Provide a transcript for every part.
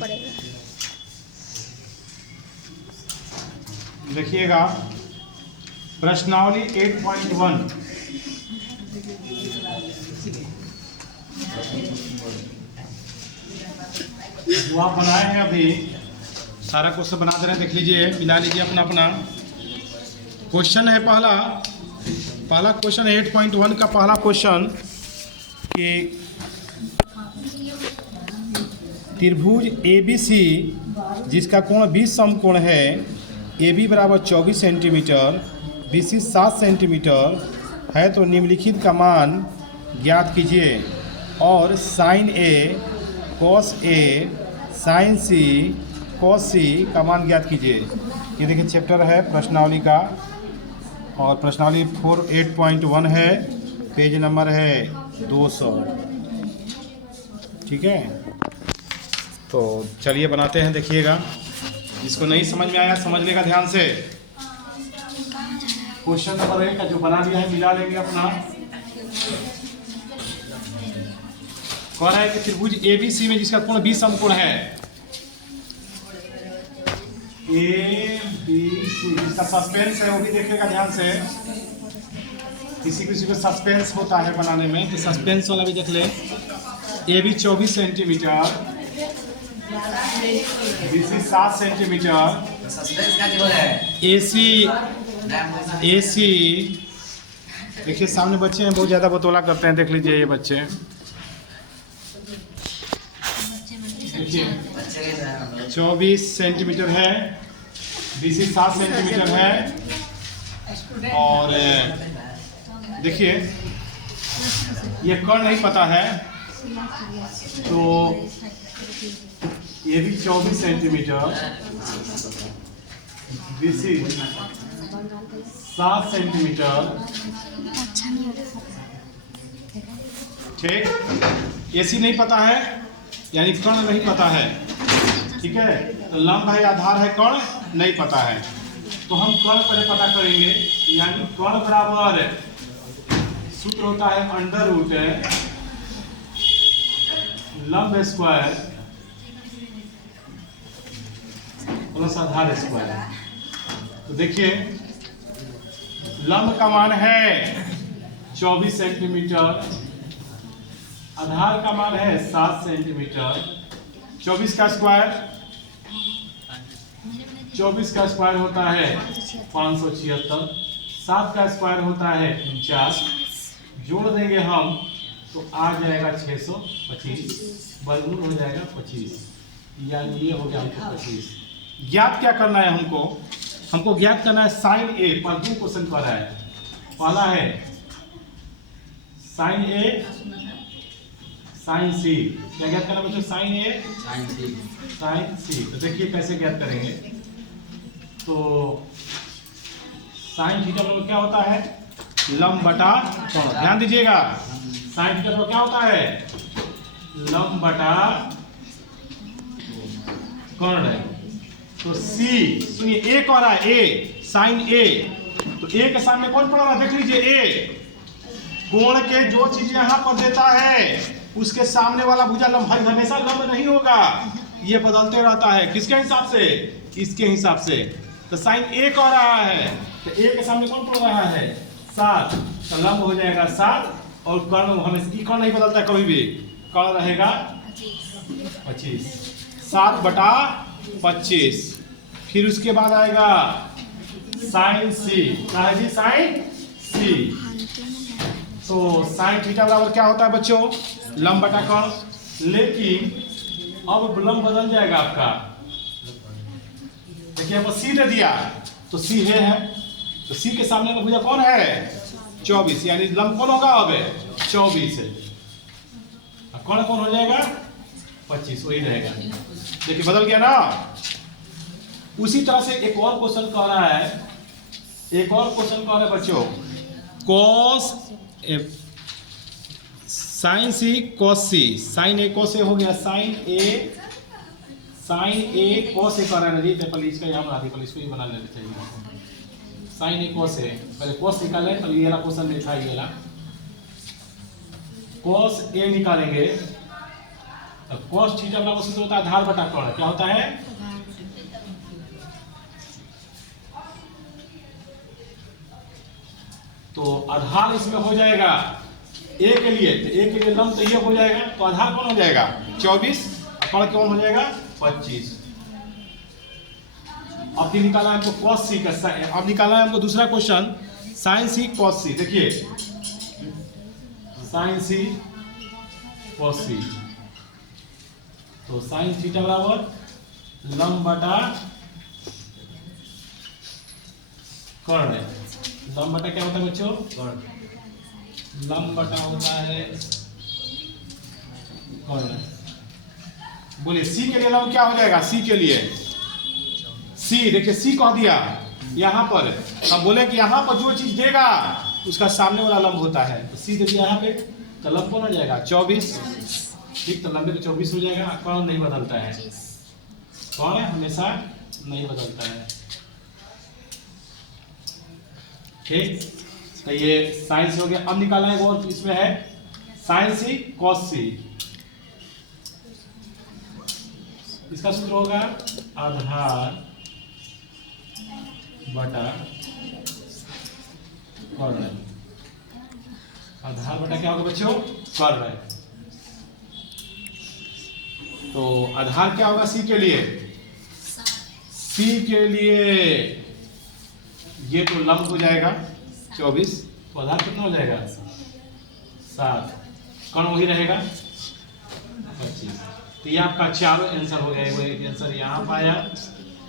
पड़ेगा। देखिएगा प्रश्नावली 8.1 जो आप बनाए हैं अभी सारा क्वेश्चन बना दे रहे हैं, देख लीजिए, मिला लीजिए अपना अपना। क्वेश्चन है पहला क्वेश्चन 8.1 का पहला क्वेश्चन कि त्रिभुज ABC जिसका कोण 20 समकोण है, AB बराबर 24 सेंटीमीटर, BC 7 सेंटीमीटर है, तो निम्नलिखित का मान ज्ञात कीजिए। और sine A cos A sine C cos C का मान ज्ञात कीजिए। ये देखिए चैप्टर है प्रश्नावली का, और प्रश्नावली 8.1 है, पेज नंबर है 200। ठीक है, तो चलिए बनाते हैं। देखिएगा, जिसको नहीं समझ में आया समझ लेगा ध्यान से। क्वेश्चन नंबर 1 का जो बना दिया है मिला लेंगे अपना। कह रहा है कि त्रिभुज ABC में जिसका कोण 20 समकोण है, ABC जिसका सस्पेंस है वो भी देखेगा ध्यान से। किसी किसी को सस्पेंस होता है बनाने में, तो सस्पेंस वाला भी देख ले। AB 24 centimetre, BC 7 centimetre, AC देखिए सामने बच्चे हैं, बहुत ज़्यादा बतौला करते हैं, देख लीजिए ये बच्चे। देखिए 24 सेंटीमीटर है, BC 7 सेंटीमीटर है, और देखिए ये कोण नहीं पता है, तो ये भी 24 सेंटीमीटर, BC 7 सेंटीमीटर, ठीक। AC नहीं पता है, यानी कण नहीं पता है, ठीक है। तो लंब है, आधार है, कण नहीं पता है, तो हम कण पहले पता करेंगे। यानी कण बराबर सूत्र होता है अंडर रूट लंब स्क्वायर प्लस आधार स्क्वायर। तो देखिए लंब का मान है 24 सेंटीमीटर, आधार का मान है 7 सेंटीमीटर। 24 का स्क्वायर होता है 576, 7 का स्क्वायर होता है 49, जोड़ देंगे हम तो आ जाएगा 625, वर्गमूल हो जाएगा 25, यानी ये हो गया हमको 25। ज्ञात क्या करना है हमको ज्ञात करना है साइन A पर। दो क्वेश्चन कर रहा है, पहला है साइन A साइन C। क्या ज्ञात करना बच्चों? Sine A sine C। तो देखिए कैसे ज्ञात करेंगे। तो साइन थीटा बराबर क्या होता है? लंब बटा कोण। ध्यान दीजिएगा, साइन थीटा बराबर क्या होता है? लंब बटा कोण है। तो C सुनिए, A कह रहा है, A साइन A, तो A के सामने कौन पड़ा रहा? देख लीजिए A। कोण के जो चीज यहाँ पर देता है उसके सामने वाला भुजा लंब भाई हमेशा लंब नहीं होगा, ये बदलते रहता है। किसके हिसाब से? इसके हिसाब से। तो साइन A कह रहा है, तो A के सामने कौन पड़ रहा है? 7, तो लंब हो जाएगा 7, और कर्ण हमेशा ई कर्ण नहीं बदलता कभी भी, कर्ण रहेगा 25, 7 बटा 25। फिर उसके बाद आएगा साइन C, क्या है जी? Sine C। तो साइन थीटा बराबर क्या होता है बच्चों? लंब बटा कोण। लेकिन अब लंब बदल जाएगा आपका। देखिए यहाँ पर C दे दिया, तो C है, तो C के सामने का भुजा कौन है? 24, यानी लंब कौन होगा अब? 24 है। कौन कौन हो जाएगा? 25, वही रहेगा। देखिए बदल गया ना। उसी तरह से एक और क्वेश्चन कह रहा है, बच्चों, cos sine C cos C। Sine A cos A हो गया, साइन A कॉस A कह रहा है ना जी। पहले इसका यहाँ बना दी, पहले इसको ही बना लेना चाहिए। साइन A कॉस A, पहले कॉस निकाले, तो ये वाला क्वेश्चन में था, ये वाला कॉस A निकालेंगे तो cos थीटा बराबर सूत्र होता है आधार बटा कर्ण। क्या होता है? तो आधार इसमें हो जाएगा a के लिए, तो a के लिए लंब तो ये हो जाएगा, तो आधार कौन हो जाएगा 24, कर्ण कौन हो जाएगा 25। अब निकाला हमको cos c का, अब निकाला है हमको दूसरा question sin c cos c। देखिए sin c cos c, तो sin थीटा बराबर लंब बटा कर्ण है। लंब बटा क्या होता है बच्चों? कर्ण। लंब बटा होता है कर्ण। बोलिए c के लिए लंब क्या हो जाएगा? c के लिए c, देखिए c कह दिया यहाँ पर। अब बोले कि यहाँ पर जो चीज देगा उसका सामने वाला लंब होता है, तो c दे दिया यहाँ पे, तो लंब कौन हो जाएगा 24। ठीक, तो लंबे पे 24 हो जाएगा। कौन नहीं बदलता है, कौन हमेशा नहीं बदलता है। ठीक, तो ये साइन से हो गया। अब निकालना है और इसमें है साइन सी कॉस सी। इसका सूत्र होगा आधार बटा कर्ण। आधार बटा क्या होगा बच्चों? कर्ण। तो आधार क्या होगा सी के लिए? सी के लिए ये तो लंब हो जाएगा 24, तो आधार कितना हो जाएगा 7, कर्ण वही रहेगा 25। तो ये आपका चारों आंसर हो गया। एक आंसर यहाँ पाया,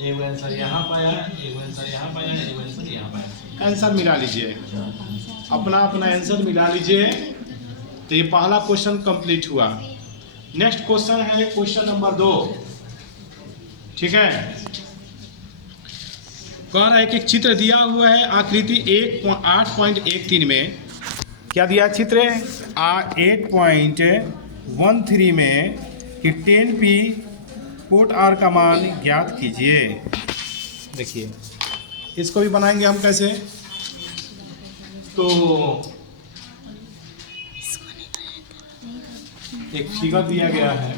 एक आंसर यहाँ पाया, एक आंसर यहाँ पाया, एक आंसर यहाँ पाया। आंसर मिला लीजिए, अपना अपना आंसर मिला लीजिए। तो ये पहला क्वेश्चन कंप्लीट हुआ। नेक्स्ट क्वेश्चन है क्वेश्चन नंबर 2। ठीक है, कह रहा है कि चित्र दिया हुआ है आकृति 8.13 में। क्या दिया चित्र? 8.13 में कि 10p पुट r का मान ज्ञात कीजिए। देखिए इसको भी बनाएंगे हम कैसे, तो एक फिगर दिया गया है,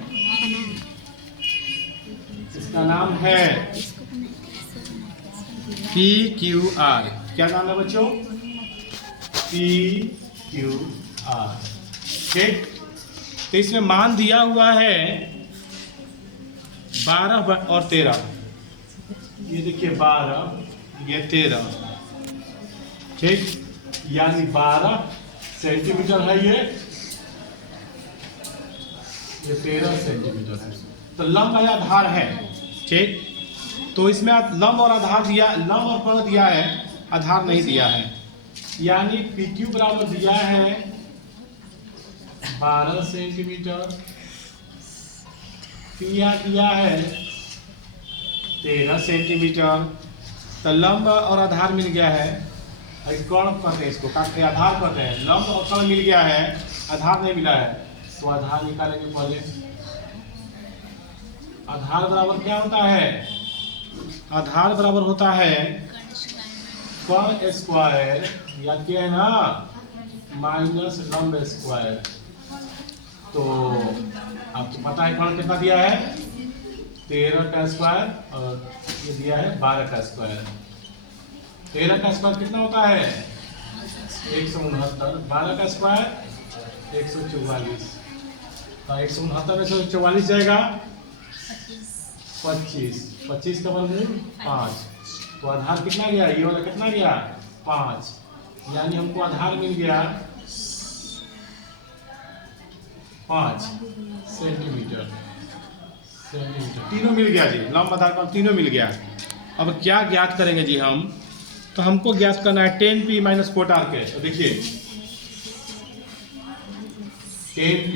इसका नाम है PQR। क्या नाम है बच्चों? PQR। ठीक, तो इसमें मान दिया हुआ है 12 और 13। ये देखिए 12, ये 13। ठीक, यानी 12 सेंटीमीटर है ये 13 सेंटीमीटर है। तो लंब या आधार है। ठीक, तो इसमें लंब और आधार दिया, लंब और कर्ण दिया है, आधार नहीं दिया है। यानी PQ बराबर दिया है 12 सेंटीमीटर, PR दिया है 13 सेंटीमीटर। तो लंब और आधार मिल गया है। कर्ण कहते हैं इसको, काटते आधार कहते हैं। लंब और कर्ण मिल गया है, आधार नहीं मिला है, तो आधार निकालेंगे पहले। आधार बराबर क्या होता है? आधार बराबर होता है कर्ण स्क्वायर, या क्या है ना, माइनस लंब स्क्वायर। तो आपको पता है कर्ण कितना दिया है? 13 का स्क्वायर, और ये दिया है 12 का स्क्वायर। 13 का स्क्वायर कितना होता है? 169। 12 का स्क्वायर 144। तो 169 में से 44 जाएगा 25। 25 का वर्गमूल 5। तो आधार कितना गया? ये वाला कितना गया? 5। यानी हमको आधार मिल गया 5 सेंटीमीटर। तीनों मिल गया जी, लंब आधार का तीनों मिल गया। अब क्या ज्ञात करेंगे जी हम? तो हमको ज्ञात करना है 10p माइनस पुट r के। तो देखिए 10p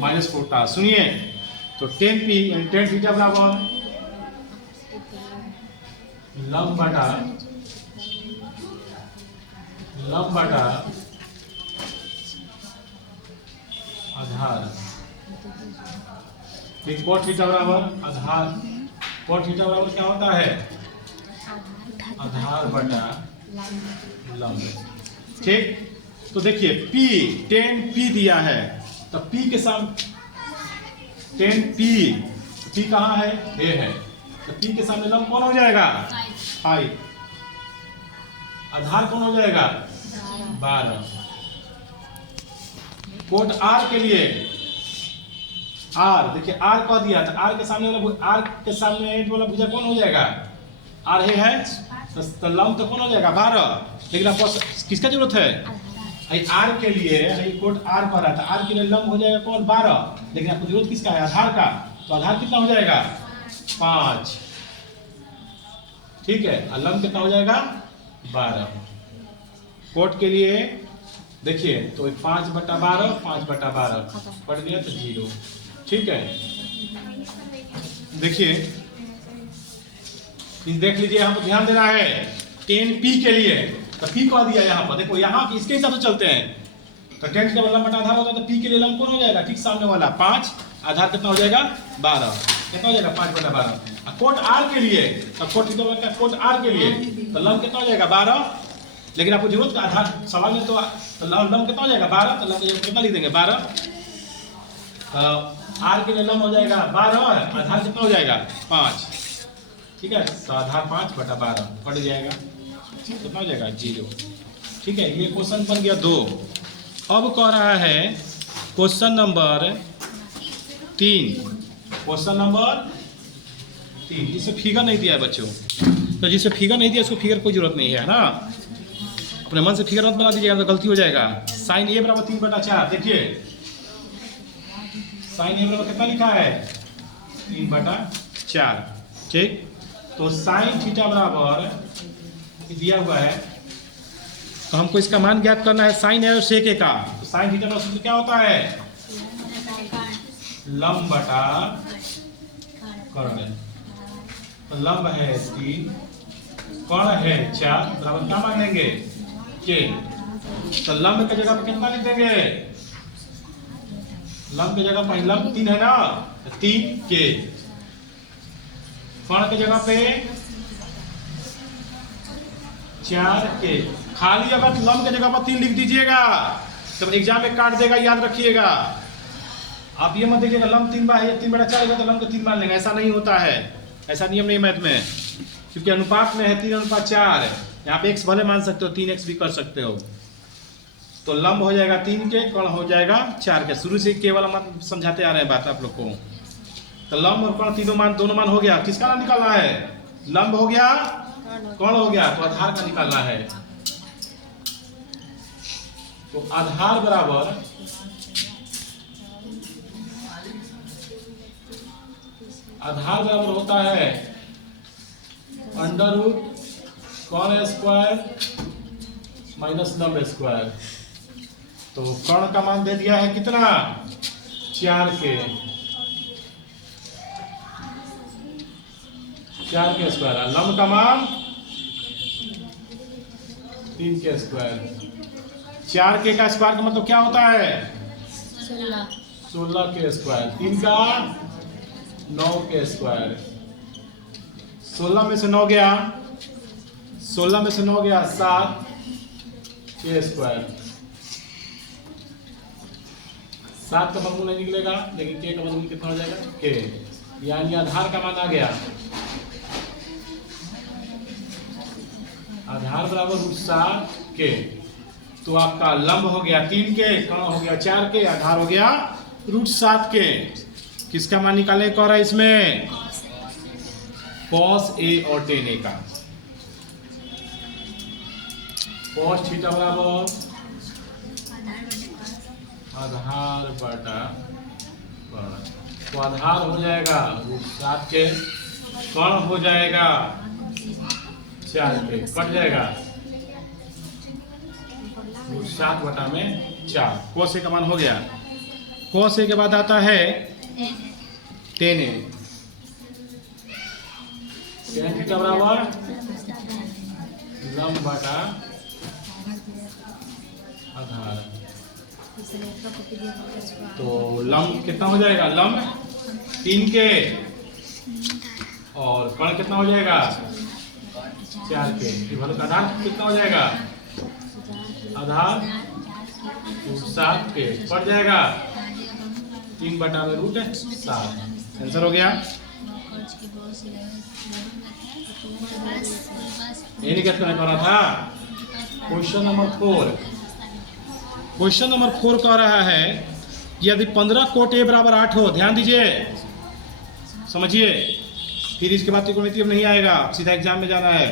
माइनस पुट r, सुनिए, तो 10p यानी 10 थीटा बराबर लंब बटा आधार। ठीक, cot थीटा बराबर आधार। cot थीटा बराबर क्या होता है? आधार बटा लंब। ठीक, तो देखिए P 10p दिया है, तो P के साथ 10p, p कहाँ है? ए है, तो p के सामने लंब कौन हो जाएगा? 5। आधार कौन हो जाएगा? 12। कोट r के लिए, r देखिए r कह दिया, तो r के सामने वाला, r के सामने वाला भुजा कौन हो जाएगा? r है, तो लंब तो कौन हो जाएगा? 12। लेकिन आपको किसका जरूरत है? r के लिए कोट r पर रहा था, r के लिए लंब हो जाएगा कौन? 12। लेकिन आपको जरूरत किसका है? आधार का। तो आधार कितना हो जाएगा? 5। ठीक है, और लंब कितना हो जाएगा? 12। कोट के लिए देखिए, तो 5/12, 5/12 पड़ गया तो 0। ठीक है, देखिए देख लीजिए, यहाँ पर ध्यान देना है 10p के लिए, तो p कह दिया यहाँ पर, देखो यहाँ इसके हिसाब से चलते हैं, तो 10 का लंब बटा आधार होता है, तो p के लिए लंब कौन हो जाएगा? ठीक सामने वाला 5, आधार कितना हो जाएगा? 12। कितना हो जाएगा? 5/12। कोट r के लिए, तो कोट r के लिए तो लंब कितना हो जाएगा? 12। लेकिन आपको जरूरत का आधार सवाल में, तो लंब कितना हो जाएगा? 12। तो लंब कितना लिख देंगे? 12। r के लिए लंब हो जाएगा 12, आधार कितना हो जाएगा? 5। ठीक है, तो आधार 5/12 पड़ जाएगा, कितना हो जाएगा? 0। ठीक है, ये क्वेश्चन बन गया 2। अब कह रहा है क्वेश्चन नंबर 3। क्वेश्चन नंबर 3, जिससे फिगर नहीं दिया है बच्चों, तो जिससे फिगर नहीं दिया उसको फिगर कोई जरूरत नहीं है ना, अपने मन से फिगर मत बना दीजिएगा, तो गलती हो जाएगा। साइन a बराबर 3/4। देखिए साइन a बराबर कितना लिखा है? 3/4। ठीक, तो साइन थीटा बराबर दिया हुआ है, तो हमको इसका मान ज्ञात करना है साइन a और सेक a का। तो साइन थीटा का सूत्र क्या होता है? लंब बटा कर्ण। तो लंब है 3, कर्ण है 4, बराबर क्या मान लेंगे? के। तो लंब की जगह पर कितना लिख देंगे? लंब की जगह पर लंब 3 है ना, 3k। कर्ण की जगह पे 4k। खाली अगर लंब की जगह पर 3 लिख दीजिएगा तब एग्जाम में काट देगा, याद रखिएगा। आप ये मत देखिएगा लंब 3/4 तो लंब को 3 मान लेंगे, ऐसा नहीं होता है, ऐसा नियम नहीं मैथ में, क्योंकि अनुपात में है 3:4। यहाँ पे x भले मान सकते हो, 3x भी कर सकते हो। तो लंब हो जाएगा 3k, कर्ण हो जाएगा 4k। शुरू से केवल हम समझाते आ रहे हैं बात आप लोग को। तो लंब और कर्ण दोनों मान हो गया। किसका ना निकालना है? लंब हो गया, कर्ण हो गया, तो आधार का निकालना है। तो आधार बराबर होता है √कर्ण स्क्वायर माइनस लंब स्क्वायर। तो कर्ण का मान दे दिया है कितना? 4k square. लंब का मान 3k स्क्वायर। 4k का स्क्वायर का मतलब क्या होता है? 16k square. 3 का 9k स्क्वायर। 16 में से 9 गया, 16 में से 9 गया 7k स्क्वायर। 7 का वर्गमूल नहीं निकलेगा, लेकिन k का वर्गमूल कितना हो जाएगा? k। यानी आधार का मान आ गया, आधार बराबर √7k। तो आपका लंब हो गया 3k, कर्ण हो गया 4k, आधार हो गया √7k। किसका मान निकालने को रहा है इसमें? cos a और tan a का। cos थीटा बराबर आधार बटा कर्ण। तो आधार हो जाएगा √7k, कर्ण हो जाएगा 4k, कट जाएगा 7/4। cos a का मान हो गया। cos a के बाद आता है tan a। tan थीटा बराबर लंब बटा आधार। तो लंब कितना हो जाएगा? लंब 3k और कर्ण कितना हो जाएगा? 4k। आधार कितना हो जाएगा? आधार 7k, पड़ जाएगा 3/√7। आंसर हो गया। ये नहीं कैसे कर रहा था। Question number 4। क्वेश्चन नंबर 4 कह रहा है कि यदि 15 कोट a बराबर 8 हो, ध्यान दीजिए, समझिए, फिर इसके बाद त्रिकोणमिति नहीं आएगा, सीधा एग्जाम में जाना है।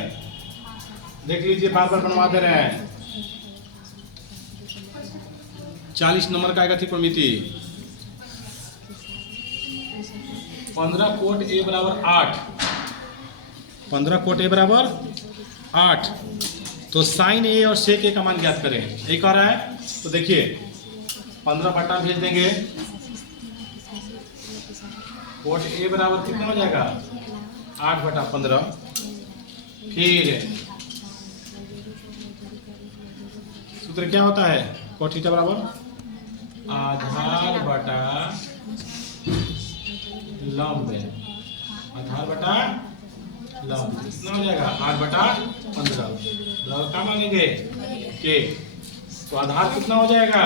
देख लीजिए, बार बार बनवा दे रहे हैं। 40 नंबर का आएगा त्रिकोणमिति। 15 कोट a बराबर 8, 15 कोट a बराबर 8, तो साइन a और सेक a का मान ज्ञात करें। यही कह रहा है। तो देखिए 15 बटा भेज देंगे, कोट a बराबर कितना हो जाएगा 8/15। फिर सूत्र क्या होता है, कोट थीटा बराबर आधार बटा लंब, आधार बटा लंब कितना हो जाएगा 8/15 बराबर क्या मानेंगे के। तो आधार कितना हो जाएगा,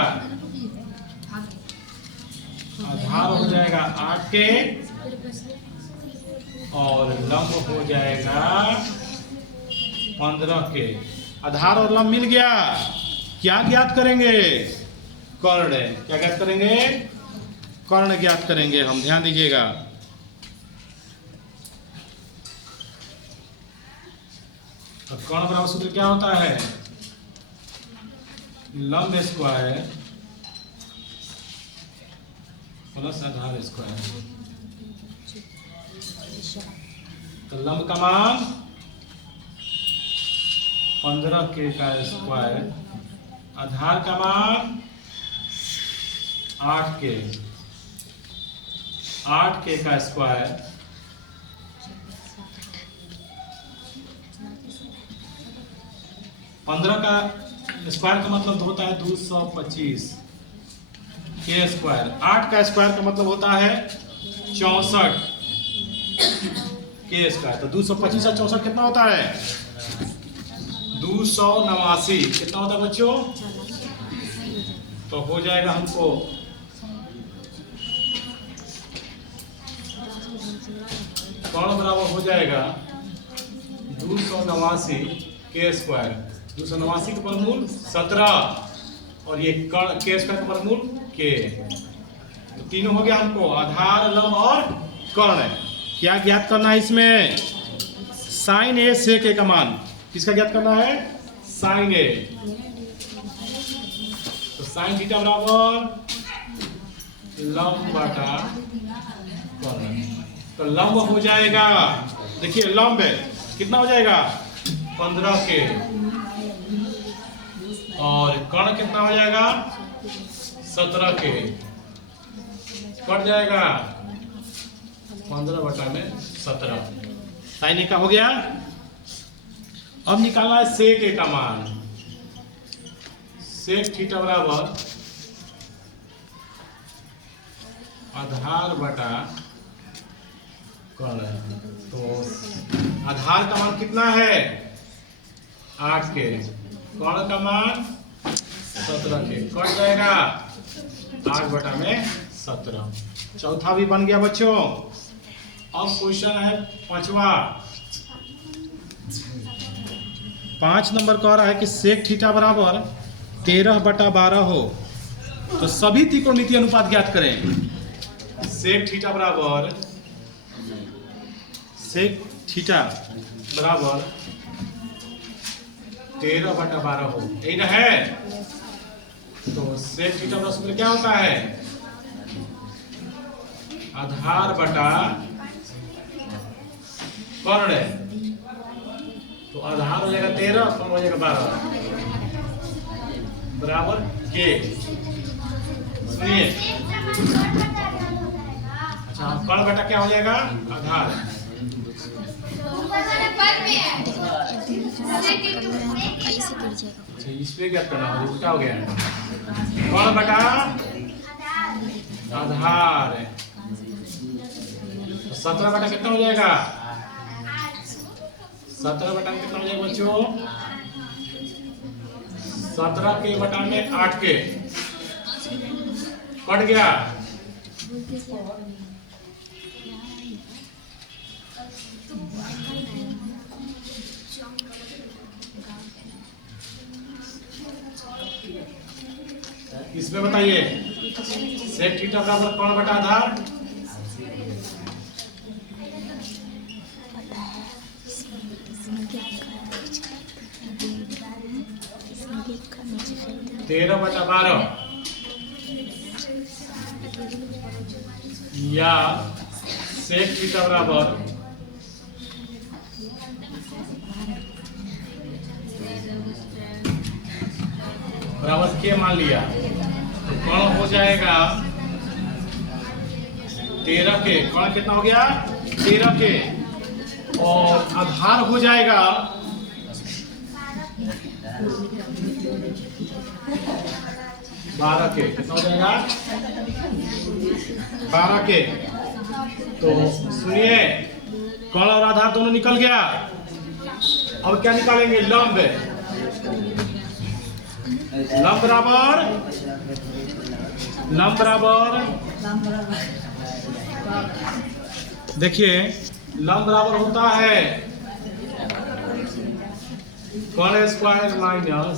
आधार हो जाएगा 8 के और लंब हो जाएगा 15 के। आधार और लंब मिल गया। क्या ज्ञात करेंगे, कर्ण। क्या ज्ञात करेंगे, कर्ण ज्ञात करेंगे हम, ध्यान दीजिएगा। तो कर्ण बराबर सूत्र क्या होता है, लंब स्क्वायर प्लस आधार स्क्वायर। तो लंब का मान 15 के का स्क्वायर, आधार का मान 8 के का स्क्वायर, पंद्रह का स्क्वायर का मतलब होता है 225 के स्क्वायर। 8 का स्क्वायर का मतलब होता है 64 के स्क्वायर। तो 225 और 64 कितना होता है 289। कितना होता है बच्चों, तो हो जाएगा हमको कर्ण बराबर हो जाएगा 289 के स्क्वायर। 289 का वर्गमूल 17 और ये कर्ण के स्क्वायर का वर्गमूल के। तो तीनों हो गया हमको, आधार, लंब और कर्ण। क्या ज्ञात करना है इसमें, साइन ए सेक ए का मान किसका ज्ञात करना है, साइन ए। तो साइन थीटा बराबर लंब बटा कर्ण। तो लंब हो जाएगा, देखिए लंब कितना हो जाएगा 15 के और कर्ण कितना हो जाएगा 17 के। कट जाएगा 15/17। साइन का हो गया। अब निकालना है सेक ए का मान। सेक थीटा बराबर आधार बटा कर्ण। तो आधार का मान कितना है 8 के, कर्ण का मान 17 के। कट जाएगा 8/17। चौथा भी बन गया बच्चों। अब क्वेश्चन है 5वां। 5 नंबर कह रहा है कि सेक थीटा बराबर 13/12 हो तो सभी त्रिकोणमितीय अनुपात ज्ञात करें। सेक थीटा बराबर सेक थीटा बराबर 13/12 हो, यही ना है। तो सेक थीटा का सूत्र क्या होता है, आधार बटा कर्ण। तो आधार हो जाएगा 13, कर्ण हो जाएगा 12 बराबर के। सुनिए, अच्छा कर्ण बटा क्या हो जाएगा आधार। अच्छा इस पे क्या करना है, क्या हो गया कर्ण बटा आधार। 17 कितना हो जाएगा 17 कितना हो जाएगा बच्चों 17 के बटा में 8 के कट गया इसमें बताइए सेक थीटा बराबर कौन बटा आधार? तेरह बटा 12 या सेक थीटा बराबर के मान लिया तो कौन हो जाएगा 13 के। कौन कितना हो गया 13 के और आधार हो जाएगा 12 के। कितना हो जाएगा 12 के। तो सुनिए कौन और आधार दोनों निकल गया। अब क्या निकालेंगे लंब। लंब बराबर देखिए लंब बराबर होता है कौन स्क्वायर माइनस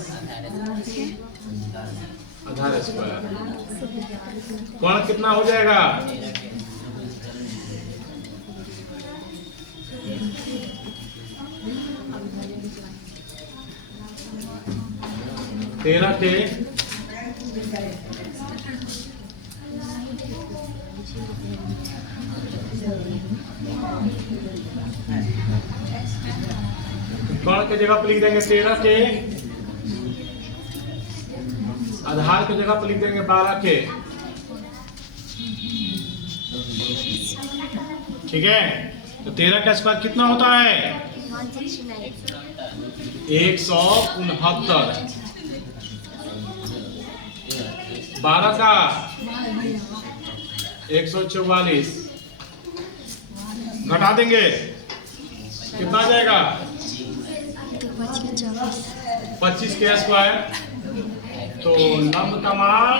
आधार स्क्वायर। कौन कितना हो जाएगा 13 के कौन के जगह पर लिख देंगे 13 के। आधार की जगह पर लिख देंगे 12 के। ठीक है तो 13 का स्क्वायर कितना होता है 169। 12 का 144 घटा देंगे कितना आ जाएगा 25 के स्क्वायर। तो लंब का मान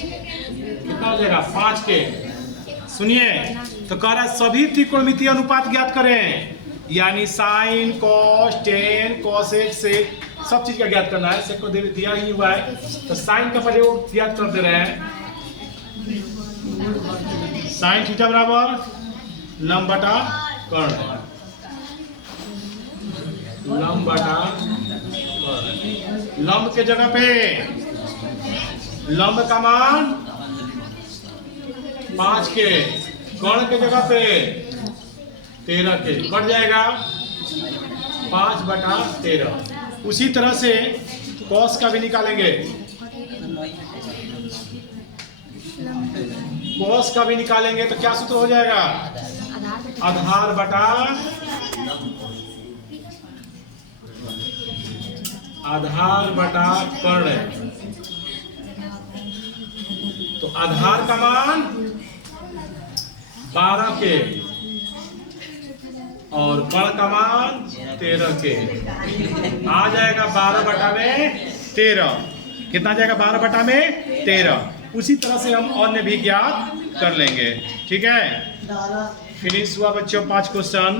कितना हो जाएगा 5 के। सुनिए तो कह रहा है सभी त्रिकोणमितीय अनुपात ज्ञात करें यानी sine cos tan cosec sec सब चीज का ज्ञात करना है। सेक को दिया ही हुआ है तो साइन का पहले वो ज्ञात कर दे रहे हैं। साइन थीटा बराबर लंब बटा कर्ण। लंब बटा लंब के जगह पे लंब का मान 5 के। कर्ण के जगह पे 13 के कट जाएगा 5 बटा 13। उसी तरह से कॉस का भी निकालेंगे। कॉस का भी निकालेंगे तो क्या सूत्र हो जाएगा आधार बटा कर्ण। तो आधार का मान 12 के और कर्ण का मान 13 के आ जाएगा 12 बटा में 13। कितना आ जाएगा 12 बटा में 13। उसी तरह से हम अन्य भी ज्ञात कर लेंगे। ठीक है फिनिश हुआ बच्चों 5 क्वेश्चन।